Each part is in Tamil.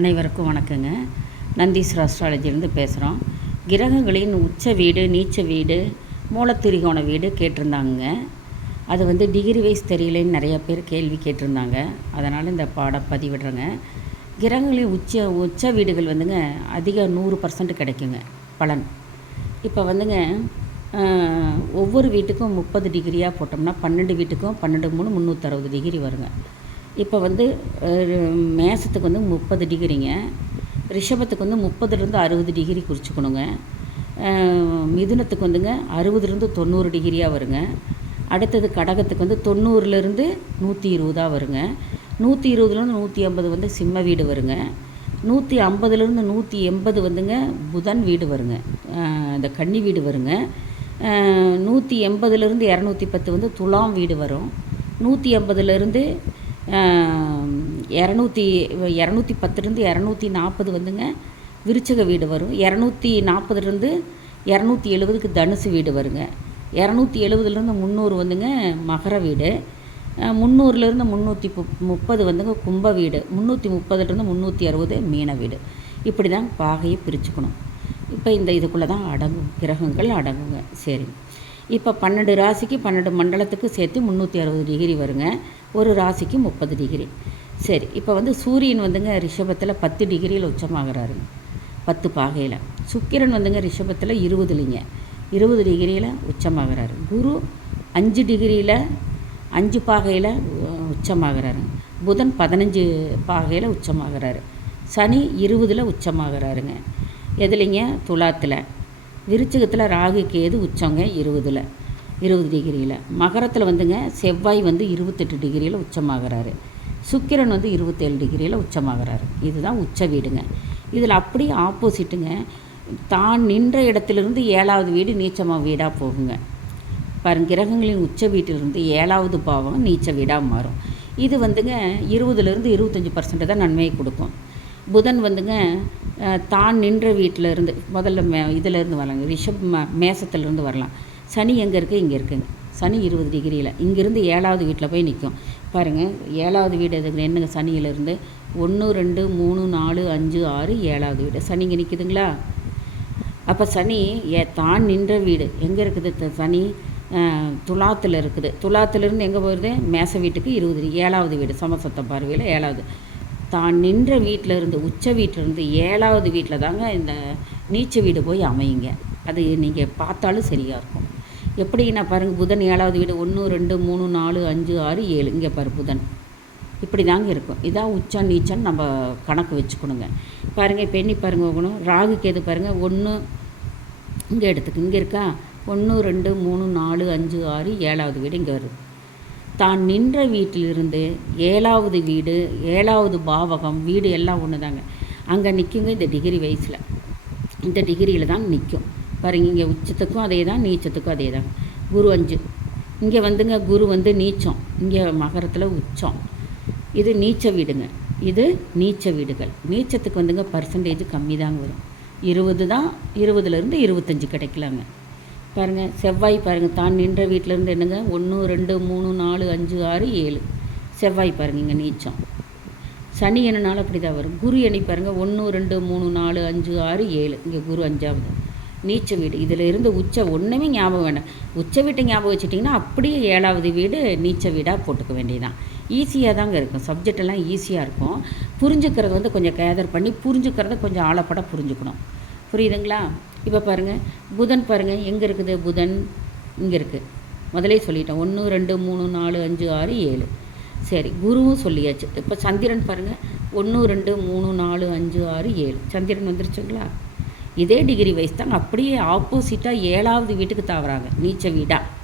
அனைவருக்கும் வணக்கங்க. நந்தீஸ்வர அஸ்ட்ராலஜிலேருந்து பேசுகிறோம். கிரகங்களின் உச்ச வீடு, நீச்ச வீடு, மூலத்திரிகோண வீடு கேட்டிருந்தாங்க. அது டிகிரி வைஸ் தெரியலேன்னு நிறைய பேர் கேள்வி கேட்டிருந்தாங்க. அதனால் இந்த பாடம் பதிவிடுறேங்க. கிரகங்களின் உச்ச வீடுகள் அதிக 100% கிடைக்குங்க பலன். இப்போ ஒவ்வொரு வீட்டுக்கும் 30 டிகிரியாக போட்டோம்னா 12 வீட்டுக்கும் 12 3 360 டிகிரி வருங்க. இப்போ மேசத்துக்கு 30 டிகிரிங்க, ரிஷபத்துக்கு 30லேருந்து 60 டிகிரி குறிச்சிக்கணுங்க. மிதுனத்துக்கு 60லேருந்து 90 டிகிரியாக வருங்க. அடுத்தது கடகத்துக்கு 90லேருந்து 120 வருங்க. 120லேருந்து 150 சிம்ம வீடு வருங்க. 150லேருந்து 180 புதன் வீடு வருங்க, இந்த கன்னி வீடு வருங்க. 180லேருந்து 210 துலாம் வீடு வரும். 150லேருந்து 210லேருந்து 240 விருச்சக வீடு வரும். 240லேருந்து 270 தனுசு வீடு வருங்க. 270லேருந்து 300 மகர வீடு. 300லேருந்து 330 கும்ப வீடு. 330லேருந்து 360 மீன வீடு. இப்படி தான் பாகையை பிரிச்சுக்கணும். இப்போ இதுக்குள்ளே தான் கிரகங்கள் அடங்குங்க. சரி, இப்போ 12 ராசிக்கு 12 மண்டலத்துக்கு சேர்த்து 360 டிகிரி வருங்க. ஒரு ராசிக்கு 30 டிகிரி. சரி, இப்போ சூரியன் ரிஷபத்தில் 10 டிகிரியில் உச்சமாகறாருங்க, 10 பாகையில். சுக்கிரன் ரிஷபத்தில் 20 டிகிரியில் உச்சமாகறாரு. குரு 5 டிகிரியில் 5 பாகையில் உச்சமாகறாரு. புதன் 15 பாகையில் உச்சமாகறாரு. சனி 20ல் உச்சமாகறாருங்க. எதுலைங்க? துலாத்தில். விருச்சிகத்தில் ராகு கேது உச்சங்க 20 டிகிரியில். மகரத்தில் செவ்வாய் 28 டிகிரியில் உச்சமாகறாரு. சுக்கிரன் 27 டிகிரியில் உச்சமாகறாரு. இதுதான் உச்ச வீடுங்க. இதில் அப்படியே ஆப்போசிட்டுங்க, தான் நின்ற இடத்துலேருந்து 7வது வீடு நீச்சமாக வீடாக போகுங்க. கிரகங்களின் உச்ச வீட்டிலிருந்து 7வது பாவம் நீச்ச வீடாக மாறும். இது 20லேருந்து 25% தான் நன்மையை கொடுக்கும். புதன் தான் நின்ற வீட்டிலேருந்து முதல்ல இதிலேருந்து வரலாங்க, மேசத்துலேருந்து வரலாம். சனி எங்கே இருக்குது? இங்கே இருக்குங்க. சனி 20 டிகிரியில் இங்கேருந்து 7வது வீட்டில் போய் நிற்கும். பாருங்கள், 7வது வீடு எதுங்க? என்னங்க? சனியிலேருந்து 1 2 3 4 5 6 7வது வீடு சனி இங்கே நிற்குதுங்களா? அப்போ சனி தான் நின்ற வீடு எங்கே இருக்குது? சனி துலாத்தில் இருக்குது. துலாத்திலேருந்து எங்கே போகிறது? மேச வீட்டுக்கு 7வது வீடு சமசத்தம் பார்வையில் 7வது. தான் நின்ற வீட்டில் இருந்து உச்ச வீட்டிலேருந்து 7வது வீட்டில் தாங்க இந்த நீச்ச வீடு போய் அமையுங்க. அது நீங்கள் பார்த்தாலும் சரியாக இருக்கும். எப்படின்னா பாருங்கள், புதன் 7வது வீடு 1 2 3 4 5 6 7 இங்கே பாரு புதன் இப்படி தாங்க இருக்கும். இதான் உச்சம் நீச்சம் நம்ம கணக்கு வச்சுக்கணுங்க. பாருங்கள், இப்போ எண்ணி பாருங்க. ராகு கேது பாருங்கள், 1 இங்கே எடுத்துக்கு இங்கே இருக்கா? 1 2 3 4 5 6 7வது வீடு இங்கே வருது. தான் நின்ற வீட்டிலிருந்து 7வது வீடு, 7வது பாவகம் வீடு எல்லாம் ஒன்று தாங்க. அங்கே நிற்குங்க. இந்த டிகிரி வைஸில் இந்த டிகிரியில் தான் நிற்கும். பாருங்க, இங்கே உச்சத்துக்கும் அதே தான், நீச்சத்துக்கும் அதே தான். குரு 5 இங்கே குரு நீச்சம், இங்கே மகரத்தில் உச்சம். இது நீச்ச வீடுங்க. இது நீச்ச வீடுகள். நீச்சத்துக்கு பர்சன்டேஜ் கம்மி தாங்க வரும். 20 தான். 20லேருந்து 25 கிடைக்கலாங்க. பாருங்கள், செவ்வாய் பாருங்கள், தான் நின்ற வீட்டிலேருந்து என்னங்க? 1 2 3 4 5 6 7 செவ்வாய் பாருங்கள் இங்கே நீச்சம். சனி என்னனாலும் அப்படி தான் வரும். குரு எண்ணி பாருங்கள், 1 2 3 4 5 6 7 இங்கே குரு 5வது நீச்ச வீடு. இதில் இருந்து உச்ச ஒன்றுமே ஞாபகம் வேண்டாம். உச்ச வீட்டை ஞாபகம் வச்சுட்டிங்கன்னா அப்படியே 7வது வீடு நீச்ச வீடாக போட்டுக்க வேண்டியதான். ஈஸியாக தாங்க இருக்கும். சப்ஜெக்டெல்லாம் ஈஸியாக இருக்கும். புரிஞ்சுக்கிறது கொஞ்சம் கேதர் பண்ணி புரிஞ்சுக்கிறத கொஞ்சம் ஆழப்பட புரிஞ்சுக்கணும். புரியுதுங்களா? இப்போ பாருங்கள், புதன் பாருங்கள் எங்கே இருக்குது? புதன் இங்கே இருக்குது. முதலே சொல்லிட்டேன், 1 2 3 4 5 6 7. சரி, குருவும் சொல்லியாச்சு. இப்போ சந்திரன் பாருங்கள், 1 2 3 4 5 6 7 சந்திரன் வந்துருச்சுங்களா? இதே டிகிரி வைஸ் தான் அப்படியே ஆப்போசிட்டாக 7வது வீட்டுக்கு தாவறாங்க, நீச்ச வீடாக.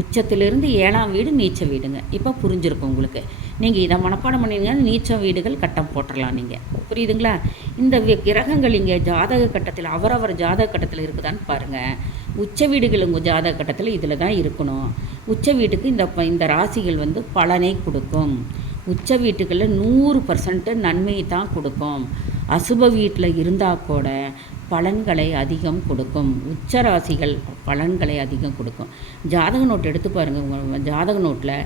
உச்சத்திலிருந்து 7ஆம் வீடு நீச்ச வீடுங்க. இப்போ புரிஞ்சிருக்கும் உங்களுக்கு. நீங்கள் இதை மனப்பாடம் பண்ணிங்கன்னா நீச்ச வீடுகள் கட்டம் போட்டுடலாம் நீங்கள். புரியுதுங்களா? இந்த கிரகங்கள் இங்கே ஜாதக கட்டத்தில் அவரவர் ஜாதக கட்டத்தில் இருக்குதான்னு பாருங்கள். உச்ச வீடுகள் உங்கள் ஜாதக கட்டத்தில் இதில் தான் இருக்கணும். உச்ச வீட்டுக்கு இந்த ராசிகள் பலனை கொடுக்கும். உச்ச வீட்டுகளில் 100% நன்மையை தான் கொடுக்கும். அசுப வீட்டில் இருந்தால் கூட பலன்களை அதிகம் கொடுக்கும். உச்சராசிகள் பலன்களை அதிகம் கொடுக்கும். ஜாதக நோட் எடுத்து பாருங்கள். உங்கள் ஜாதக நோட்டில்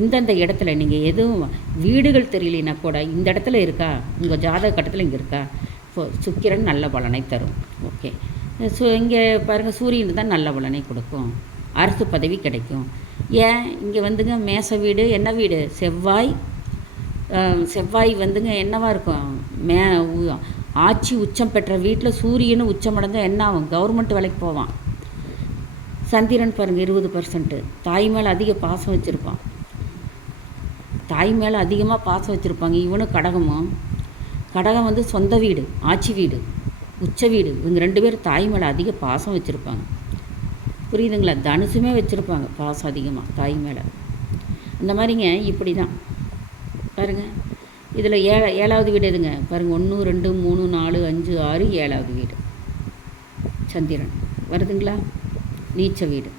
இந்தந்த இடத்துல நீங்கள் எதுவும் வீடுகள் தெரியலைன்னா கூட இந்த இடத்துல இருக்கா, உங்கள் ஜாதக கட்டத்தில் இங்கே இருக்கா, சுக்கிரன் நல்ல பலனை தரும். ஓகே. இங்கே பாருங்கள், சூரியன் தான் நல்ல பலனை கொடுக்கும். அரசு பதவி கிடைக்கும். ஏன் இங்கே வந்துங்க மேச வீடு என்ன வீடு, செவ்வாய். செவ்வாய் வந்துங்க என்னவாக இருக்கும், ஆட்சி உச்சம் பெற்ற வீட்டில் சூரியனும் உச்சம் அடைஞ்சால் என்ன ஆகும், கவர்மெண்ட் வேலைக்கு போவான். சந்திரன் பாருங்கள் 20%. தாய் மேலே அதிக பாசம் வச்சுருப்பான். தாய் மேலே அதிகமாக பாசம் வச்சுருப்பாங்க. இவனும் கடகமும். கடகம் வந்து சொந்த வீடு, ஆட்சி வீடு, உச்ச வீடு. இவங்க 2 பேரும் தாய் மேலே அதிக பாசம் வச்சுருப்பாங்க. புரியுதுங்களா? தனுசுமே வச்சுருப்பாங்க பாசம் அதிகமாக தாய் மேலே. இந்த மாதிரிங்க இப்படி தான் பாருங்கள். இதில் ஏழாவது வீடு எதுங்க பாருங்கள், 1 2 3 4 5 6 7வது வீடு சந்திரன் வருதுங்களா. நீச்ச வீடு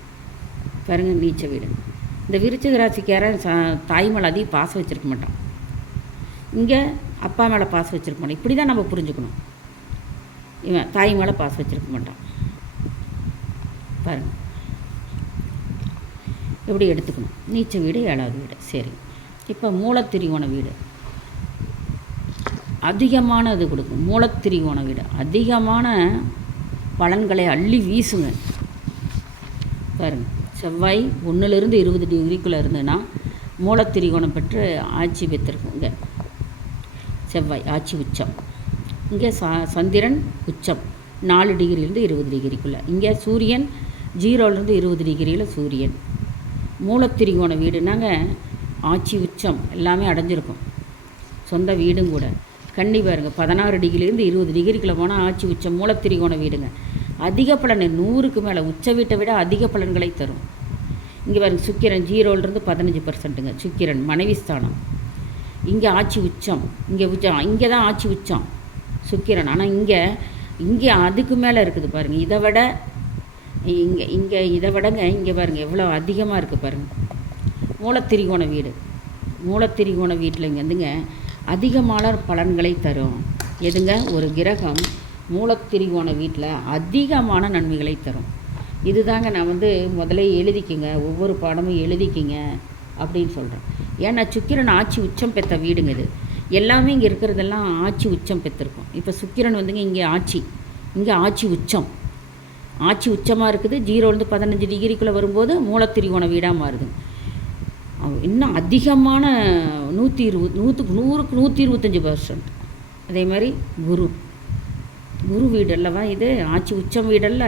பாருங்கள், நீச்ச வீடு. இந்த விருச்சிக ராசிக்காரன் தாய் மேலே அதிகம் பாசம் வச்சுருக்க மாட்டான். இங்கே அப்பா மேலே பாசம் வச்சுருக்க மாட்டான். இப்படி தான் நம்ம புரிஞ்சுக்கணும். இவன் தாய் மேலே பாசம் வச்சுருக்க மாட்டான். பாருங்கள் எப்படி எடுத்துக்கணும். நீச்ச வீடு 7வது வீடு. சரி, இப்போ மூலத்திரிகோண வீடு அதிகமான இது கொடுக்கும். மூலத்திரிகோண வீடு அதிகமான பலன்களை அள்ளி வீசுங்க. பாருங்கள், செவ்வாய் 1லிருந்து 20 டிகிரிக்குள்ளே இருந்ததுன்னா மூலத்திரிகோணம் பெற்று ஆட்சி பெற்றிருக்குங்க. செவ்வாய் ஆட்சி உச்சம். இங்கே சந்திரன் உச்சம் 4 டிகிரிலேருந்து 20 டிகிரிக்குள்ளே. இங்கே சூரியன் 0லேருந்து 20 டிகிரியில் சூரியன். மூலத்திரிகோண வீடுனாங்க ஆட்சி உச்சம் எல்லாமே அடைஞ்சிருக்கும். சொந்த வீடும் கூட. கன்னி பாருங்கள், 16 டிகிரிலேருந்து 20 டிகிரிக்குள்ளே போனால் ஆட்சி உச்சம். மூலத்திரிகோண வீடுங்க அதிக பலன், 100க்கு மேலே உச்ச வீட்டை விட அதிக பலன்களை தரும். இங்கே பாருங்கள், சுக்கிரன் 0லேருந்து 15%ங்க. சுக்கிரன் மனைவி ஸ்தானம். இங்கே ஆட்சி உச்சம். இங்கே தான் ஆட்சி உச்சம் சுக்கிரன். ஆனால் இங்கே அதுக்கு மேலே இருக்குது பாருங்கள். இதை விட இதை விடங்க இங்கே பாருங்கள் எவ்வளோ அதிகமாக இருக்குது பாருங்கள். மூலத்திரிகோண வீடு. மூலத்திரிகோண வீட்டில் இங்கே வந்துங்க அதிகமான பலன்களை தரும். எதுங்க, ஒரு கிரகம் மூலத்திரிகோண வீட்டில் அதிகமான நன்மைகளை தரும். இதுதாங்க நான் முதல்ல எழுதிக்கிங்க, ஒவ்வொரு பாடமும் எழுதிக்கிங்க அப்படின்னு சொல்கிறேன். ஏன்னா சுக்கிரன் ஆட்சி உச்சம் பெற்ற வீடுங்க. இது எல்லாமே இங்கே இருக்கிறதெல்லாம் ஆட்சி உச்சம் பெற்றிருக்கும். இப்போ சுக்கிரன் இங்கே ஆட்சி உச்சம். ஆட்சி உச்சமாக இருக்குது. 0லேருந்து 15 டிகிரிக்குள்ளே வரும்போது மூலத்திரிகோண வீடாக மாறுது. இன்னும் அதிகமான 100க்கு 125%. அதே மாதிரி குரு வீடு அல்லவா இது, ஆட்சி உச்சம் வீடல்ல.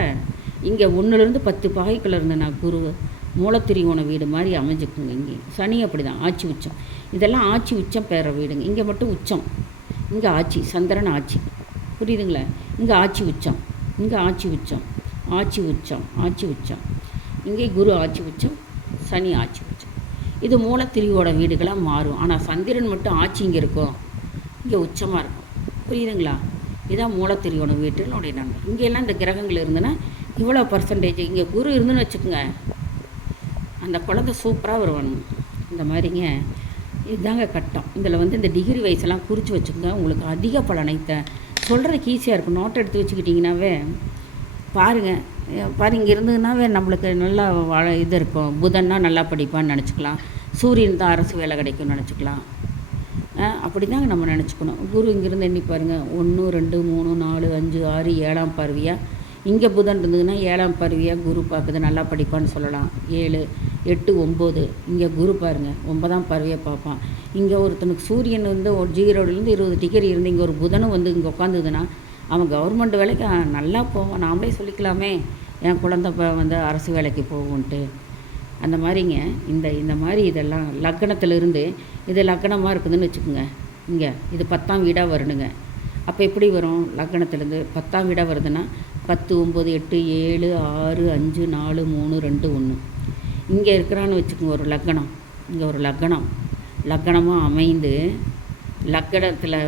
இங்கே 1லேருந்து 10 பாகைக்குள்ளே இருந்தேன் நான். குரு மூலத்திரிகோண வீடு மாதிரி அமைஞ்சுக்குங்க. இங்கே சனி அப்படி தான் ஆட்சி உச்சம். இதெல்லாம் ஆட்சி உச்சம் பெற வீடுங்க. இங்கே மட்டும் உச்சம். இங்கே ஆட்சி சந்திரன் ஆட்சி. புரியுதுங்களா? இங்கே ஆட்சி உச்சம். இங்கே ஆட்சி உச்சம், ஆட்சி உச்சம், ஆட்சி உச்சம். இங்கே குரு ஆட்சி உச்சம், சனி ஆட்சி உச்சம். இது மூலத்திரிகோண வீடுகளாக மாறும். ஆனால் சந்திரன் மட்டும் ஆட்சி இங்கே இருக்கும், இங்கே உச்சமாக இருக்கும். புரியுதுங்களா? இதான் மூலத்திரிகோண வீட்டினுடைய நன்மை. இங்கெல்லாம் இந்த கிரகங்கள் இருந்துன்னா இவ்வளோ பர்சன்டேஜ். இங்கே குரு இருந்துன்னு வச்சுக்கோங்க, அந்த குழந்தை சூப்பராக வருவானுங்க. இந்த மாதிரிங்க இதுதாங்க கட்டம். இதில் இந்த டிகிரி வயசெல்லாம் குறித்து வச்சுக்கோங்க. உங்களுக்கு அதிக பலனை சொல்கிறதுக்கு ஈஸியாக இருக்கும். நோட்டை எடுத்து வச்சுக்கிட்டிங்கனாவே பாருங்கள். இங்கே இருந்ததுனாவே நம்மளுக்கு நல்லா இது இருக்கும். புதன்னா நல்லா படிப்பான்னு நினச்சிக்கலாம். சூரியன் தான் அரசு வேலை கிடைக்கும்னு நினச்சிக்கலாம். அப்படி தாங்க நம்ம நினச்சிக்கணும். குரு இங்கேருந்து எண்ணி பாருங்கள், 1 2 3 4 5 6 7ஆம் பார்வையாக. இங்கே புதன் இருந்ததுன்னா 7ஆம் பார்வையாக குரு பார்க்குது, நல்லா படிப்பான்னு சொல்லலாம். 7 8 9. இங்கே குரு பாருங்கள் 9ஆம் பார்வையாக பார்ப்பான். இங்கே ஒருத்தனுக்கு சூரியன் 0லேருந்து 20 டிகிரி இருந்து இங்கே ஒரு புதனும் இங்கே உட்காந்துதுன்னா அவன் கவர்மெண்ட் வேலைக்கு நல்லா போவான். நாமளே சொல்லிக்கலாமே, என் குழந்தை அரசு வேலைக்கு போகும்ன்ட்டு. அந்த மாதிரிங்க இந்த மாதிரி இதெல்லாம் லக்னத்திலிருந்து இது லக்னமாக இருக்குதுன்னு வச்சுக்கோங்க. இங்கே இது 10ஆம் வீடாக வரணுங்க. அப்போ எப்படி வரும்? லக்னத்திலேருந்து 10ஆம் வீடாக வருதுன்னா 10 9 8 7 6 5 4 3 2 1. இங்கே இருக்கிறான்னு வச்சுக்கோங்க ஒரு லக்னம். இங்கே ஒரு லக்னமாக அமைந்து லக்னத்தில்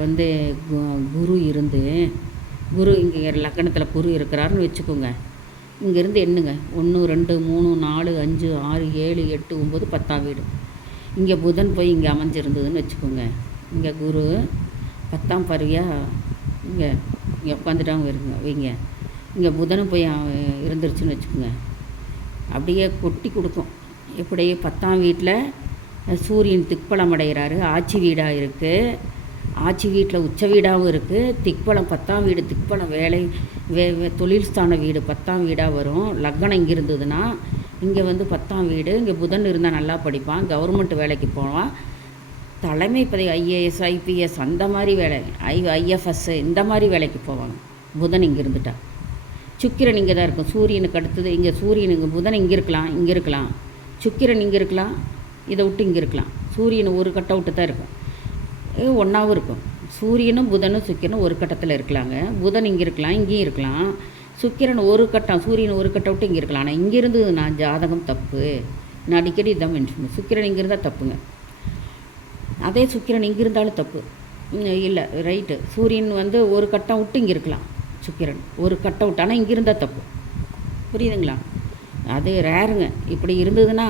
குரு இருந்து குரு இங்கே லக்னத்தில் குரு இருக்கிறாருன்னு வச்சுக்கோங்க. இங்கேருந்து எண்ணுங்க, 1 2 3 4 5 6 7 8 9 10ஆம் வீடு. இங்கே புதன் போய் இங்கே அமைஞ்சிருந்ததுன்னு வச்சுக்கோங்க. இங்கே குரு 10ஆம் பார்வையாக இங்கே இங்கே உட்காந்துட்டாங்க இருங்க வைங்க. இங்கே புதனும் போய் இருந்துருச்சுன்னு வச்சுக்கோங்க, அப்படியே கொட்டி கொடுக்கும். இப்படி 10ஆம் வீட்டில் சூரியன் திக்பலம் அடைகிறாரு. ஆட்சி வீடாக இருக்குது, ஆட்சி வீட்டில் உச்ச வீடாகவும் இருக்குது. திக்பலம் 10ஆம் வீடு திக்பலம் வேலை தொழில் ஸ்தான வீடு 10ஆம் வீடாக வரும். லக்னம் இங்கே இருந்ததுன்னா இங்கே வந்து 10ஆம் வீடு. இங்கே புதன் இருந்தால் நல்லா படிப்பான், கவர்மெண்ட் வேலைக்கு போவான், தலைமை பதவி ஐஏஎஸ் ஐபிஎஸ் அந்த மாதிரி வேலை, ஐஎஃப்எஸ் இந்த மாதிரி வேலைக்கு போவாங்க புதன் இங்கே இருந்துட்டா. சுக்கிரன் இங்கே தான் இருக்கும், சூரியனுக்கு அடுத்தது. இங்கே சூரியனுக்கு புதன் இங்கே இருக்கலாம், இங்கே இருக்கலாம். சுக்கிரன் இங்கே இருக்கலாம், இதை விட்டு இங்கே இருக்கலாம். சூரியன் ஒரு கட்ட விட்டு தான் இருக்கும், ஒன்றாவும் இருக்கும். சூரியனும் புதனும் சுக்கிரனும் ஒரு கட்டத்தில் இருக்கலாங்க. புதன் இங்கே இருக்கலாம், இங்கேயும் இருக்கலாம். சுக்கிரன் ஒரு கட்டம், சூரியன் ஒரு கட்டம் விட்டு இங்கே இருக்கலாம். ஆனால் இங்கே இருந்ததுன்னா ஜாதகம் தப்பு. நான் அடிக்கடி இதான் மென்ஷன், சுக்கிரன் இங்கே இருந்தால் தப்புங்க. அதே சுக்கிரன் இங்கே இருந்தாலும் தப்பு இல்லை, ரைட்டு. சூரியன் வந்து ஒரு கட்டம் விட்டு இங்கே இருக்கலாம், சுக்கிரன் ஒரு கட்டம் விட்டு, ஆனால் இங்கே இருந்தால் தப்பு. புரியுதுங்களா? அது ரேருங்க. இப்படி இருந்ததுன்னா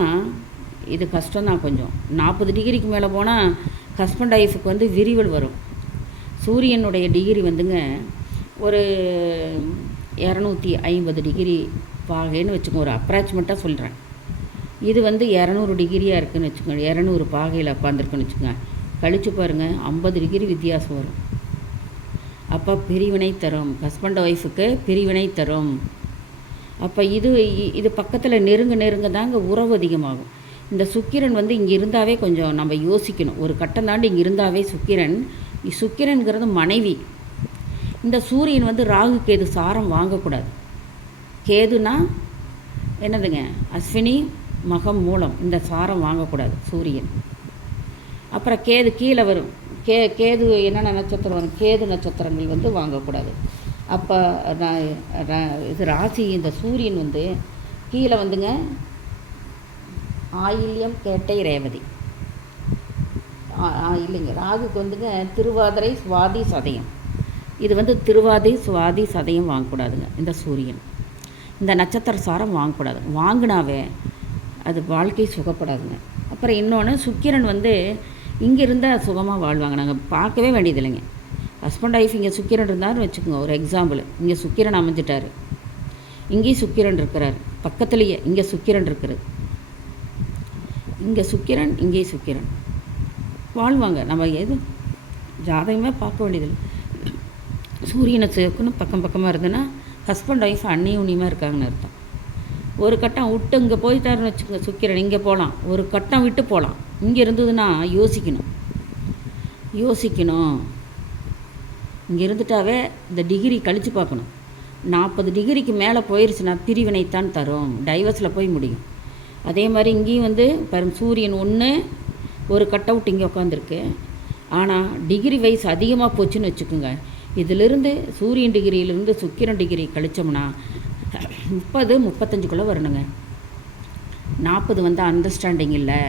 இது கஷ்டம்தான் கொஞ்சம். 40 டிகிரிக்கு மேலே போனால் ஹஸ்பண்ட் ஒய்ஃபுக்கு வந்து விரிவல் வரும். சூரியனுடைய டிகிரி வந்துங்க ஒரு 250 டிகிரி பாகைன்னு வச்சுக்கோங்க, ஒரு அப்ராக்சிமேட்டாக சொல்கிறேன். இது வந்து 200 டிகிரியாக இருக்குதுன்னு வச்சுக்கோங்க, 200 பாகையில் உட்காந்துருக்குன்னு வச்சுக்கோங்க. கழித்து பாருங்கள், 50 டிகிரி வித்தியாசம் வரும். அப்போ பிரிவினை தரும், ஹஸ்பண்ட் ஒய்ஃபுக்கு பிரிவினை தரும். அப்போ இது பக்கத்தில் நெருங்க தாங்க உறவு அதிகமாகும். இந்த சுக்கிரன் வந்து இங்கே இருந்தாவே கொஞ்சம் நம்ம யோசிக்கணும். ஒரு கட்டம் தாண்டி இங்கே இருந்தாவே சுக்கிரன்கிறது மனைவி. இந்த சூரியன் வந்து ராகு கேது சாரம் வாங்கக்கூடாது. கேதுனா என்னதுங்க, அஸ்வினி மகம் மூலம், இந்த சாரம் வாங்கக்கூடாது சூரியன். அப்புறம் கேது கீழே வரும். கேது என்னென்ன நட்சத்திரம் வரும், கேது நட்சத்திரங்கள் வந்து வாங்கக்கூடாது. அப்போ இது ராசி, இந்த சூரியன் வந்து கீழே வந்துங்க ஆயில்யம் கேட்டை ரேவதி இல்லைங்க, ராகுக்கு வந்துங்க திருவாதிரை சுவாதி சதயம். இது வந்து திருவாதி சுவாதி சதயம் வாங்கக்கூடாதுங்க. இந்த சூரியன் இந்த நட்சத்திர சாரம் வாங்கக்கூடாது. வாங்கினாவே அது வாழ்க்கை சுகப்படாதுங்க. அப்புறம் இன்னொன்று, சுக்கிரன் வந்து இங்கே இருந்தால் சுகமாக வாழ்வாங்க. நாங்கள் பார்க்கவே வேண்டியதில்லைங்க. ஹஸ்பண்ட் ஒய்ஃப் இங்கே சுக்கிரன் இருந்தார்னு வச்சுக்கோங்க, ஒரு எக்ஸாம்பிள். இங்கே சுக்கிரன் அமைஞ்சிட்டார், இங்கேயும் சுக்கிரன் இருக்கிறார், பக்கத்துலேயே இங்கே சுக்கிரன் இருக்கிறது, இங்கே சுக்கிரன் இங்கேயும் சுக்கிரன் வாழ்வாங்க. நம்ம எதுவும் ஜாதகமே பார்க்க வேண்டியதில்லை. சூரியனை சேர்க்கணும் பக்கமாக இருந்ததுன்னா ஹஸ்பண்ட் ஒய்ஃப் அந்நியுன்யமாக இருக்காங்கன்னு அர்த்தம். ஒரு கட்டம் விட்டு இங்கே போயிட்டாருன்னு வச்சுக்கோங்க, சுக்கிரன் இங்கே போகலாம், ஒரு கட்டம் விட்டு போகலாம். இங்கே இருந்ததுன்னா யோசிக்கணும். இங்கே இருந்துட்டாவே இந்த டிகிரி கழித்து பார்க்கணும். 40 டிகிரிக்கு மேலே போயிடுச்சுன்னா பிரிவினைத்தான் தரும், டைவர்ஸில் போய் முடியும். அதே மாதிரி இங்கேயும் வந்து பாருங்க, சூரியன் ஒரு கட் அவுட் இங்கே உட்காந்துருக்கு. ஆனால் டிகிரி வைஸ் அதிகமாக போச்சுன்னு வச்சுக்கோங்க. இதிலிருந்து சூரியன் டிகிரியிலிருந்து சுக்கிரன் டிகிரி கழித்தோம்னா 30-35 வரணுங்க. 40 வந்து அண்டர்ஸ்டாண்டிங் இல்லை.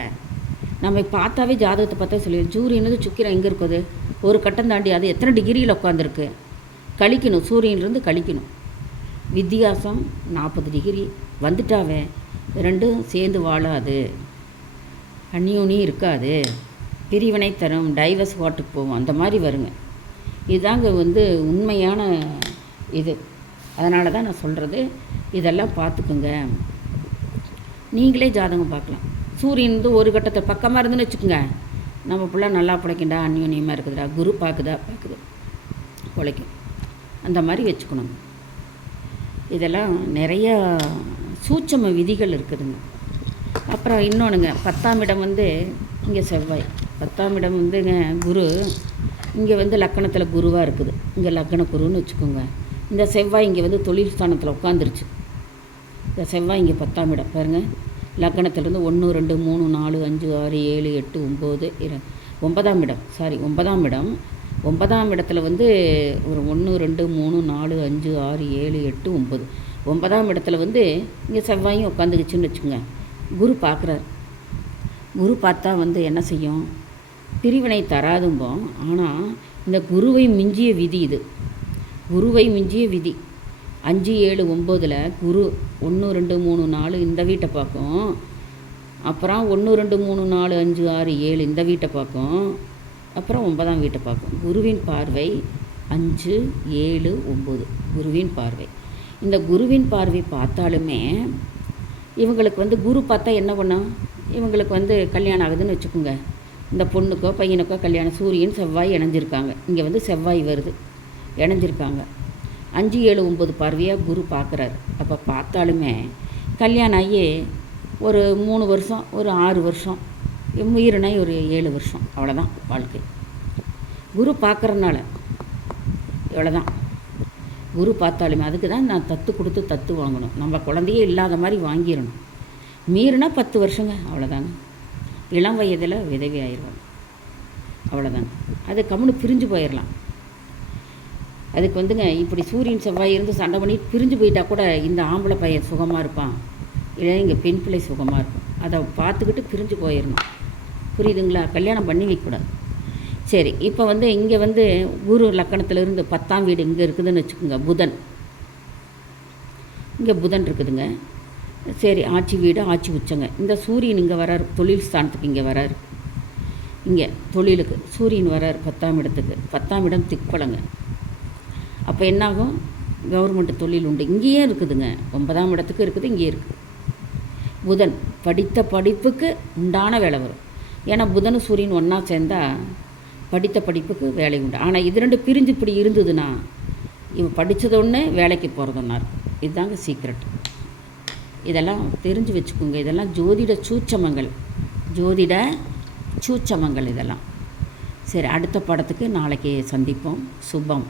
நம்ம பார்த்தாவே ஜாதகத்தை பார்த்தா சொல்லுவோம், சூரியனது சுக்கிரன் எங்கே இருக்குது, ஒரு கட்டம் தாண்டி அது எத்தனை டிகிரியில் உட்காந்துருக்கு கழிக்கணும், சூரியன்லேருந்து கழிக்கணும். வித்தியாசம் 40 டிகிரி வந்துட்டாவே ரெண்டும் சேர்ந்து வாழாது, அந்யோன்யம் இருக்காது, பிரிவினை தரும், டைவர்ஸ் வாட்டுக்கு போவோம், அந்த மாதிரி வருங்க. இதுதாங்க வந்து உண்மையான இது. அதனால தான் நான் சொல்கிறது, இதெல்லாம் பார்த்துக்குங்க. நீங்களே ஜாதகம் பார்க்கலாம். சூரியன் வந்து ஒரு கட்டத்தை பக்கமாக இருந்துன்னு வச்சுக்கோங்க, நம்ம பிள்ளை நல்லா பிழைக்கண்டா, அந்யோன்யமாக இருக்குதுடா, குரு பார்க்குது பிழைக்கும், அந்த மாதிரி வச்சுக்கணும். இதெல்லாம் நிறையா சூட்சம விதிகள் இருக்குதுங்க. அப்புறம் இன்னொன்றுங்க, 10ஆம் இடம் வந்து இங்கே செவ்வாய், 10ஆம் இடம் வந்துங்க குரு, இங்கே வந்து லக்கணத்தில் குருவாக இருக்குது, இங்கே லக்கண குருன்னு வச்சுக்கோங்க. இந்த செவ்வாய் இங்கே வந்து தொழில் ஸ்தானத்தில் உட்காந்துருச்சு. இந்த செவ்வாய் இங்கே 10ஆம் இடம் பாருங்கள், லக்கணத்திலேருந்து 1 2 3 4 5 6 7 8 9 9ஆம் இடம், 9ஆம் இடம். 9ஆம் இடத்துல வந்து ஒரு 1 2 3 4 5 6 7 8 9 9ஆம் இடத்துல வந்து இங்கே செவ்வாயும் உட்காந்துக்குச்சுன்னு வச்சுக்கோங்க. குரு பார்க்குறார். குரு பார்த்தா வந்து என்ன செய்யும், பிரிவினை தராதும்போம். ஆனால் இந்த குருவை மிஞ்சிய விதி இது, குருவை மிஞ்சிய விதி. 5 7 9 குரு 1 2 3 4 இந்த வீட்டை பார்க்கும். அப்புறம் 1 2 3 4 5 6 7 இந்த வீட்டை பார்க்கும். அப்புறம் 9ஆம் வீட்டை பார்க்கும். குருவின் பார்வை 5, 7, 9 குருவின் பார்வை. இந்த குருவின் பார்வை பார்த்தாலுமே இவங்களுக்கு வந்து குரு பார்த்தா என்ன பண்ணோம், இவங்களுக்கு வந்து கல்யாணம் ஆகுதுன்னு வச்சுக்கோங்க. இந்த பொண்ணுக்கோ பையனுக்கோ கல்யாணம், சூரியன் செவ்வாய் இணைஞ்சிருக்காங்க. இங்கே வந்து செவ்வாய் வருது, இணைஞ்சிருக்காங்க. 5, 7, 9 பார்வையாக குரு பார்க்குறாரு. அப்போ பார்த்தாலுமே கல்யாணம் ஆகி ஒரு 3 வருஷம், ஒரு 6 வருஷம், மீறினாய் ஒரு 7 வருஷம், அவ்வளோதான் வாழ்க்கை. குரு பார்க்குறனால இவ்வளோதான். குரு பார்த்தாலுமே அதுக்கு தான் நான் தத்து கொடுத்து தத்து வாங்கணும். நம்ம குழந்தையே இல்லாத மாதிரி வாங்கிடணும். மீறினா 10 வருஷங்க, அவ்வளோதாங்க. இளம் வயதில் விதவி ஆயிடுவாங்க, அவ்வளோதாங்க. அது கம்முன்னு பிரிஞ்சு போயிடலாம். அதுக்கு வந்துங்க இப்படி சூரியன் செவ்வாய் இருந்து சண்டை பண்ணி பிரிஞ்சு போயிட்டா கூட இந்த ஆம்பளை பையன் சுகமாக இருப்பான், இல்லை இங்கே பெண் பிள்ளை சுகமாக இருக்கும். அதை பார்த்துக்கிட்டு பிரிஞ்சு போயிடணும். புரியுதுங்களா? கல்யாணம் பண்ணி வைக்கக்கூடாது. சரி, இப்போ வந்து இங்கே வந்து குரு லக்கணத்திலிருந்து 10ஆம் வீடு இங்கே இருக்குதுன்னு வச்சுக்கோங்க. புதன் இங்கே புதன் இருக்குதுங்க. சரி, ஆட்சி வீடு, ஆட்சி உச்சங்க. இந்த சூரியன் இங்கே வரார், தொழில் ஸ்தானத்துக்கு இங்கே வரார். இங்கே தொழிலுக்கு சூரியன் வரார் 10ஆம் இடத்துக்கு. 10ஆம் இடம் திக்பலங்க. அப்போ என்னாகும், கவர்மெண்ட் தொழில் உண்டு. இங்கேயே இருக்குதுங்க, 9ஆம் இடத்துக்கு இருக்குது, இங்கே இருக்குது. புதன் படித்த படிப்புக்கு உண்டான வேலை வரும். ஏன்னா புதன் சூரியன் ஒன்றா சேர்ந்தால் படித்த படிப்புக்கு வேலை உண்டு. ஆனால் இது ரெண்டு பிரிஞ்சு இப்படி இருந்ததுன்னா இவன் படித்தது ஒன்று, வேலைக்கு போகிறது ஒன்றா இருக்கும். இதுதாங்க சீக்ரெட். இதெல்லாம் தெரிஞ்சு வச்சுக்கோங்க. இதெல்லாம் ஜோதிட சூட்சமங்கள், ஜோதிட சூட்சமங்கள் இதெல்லாம். சரி, அடுத்த படத்துக்கு நாளைக்கு சந்திப்போம். சுபம்.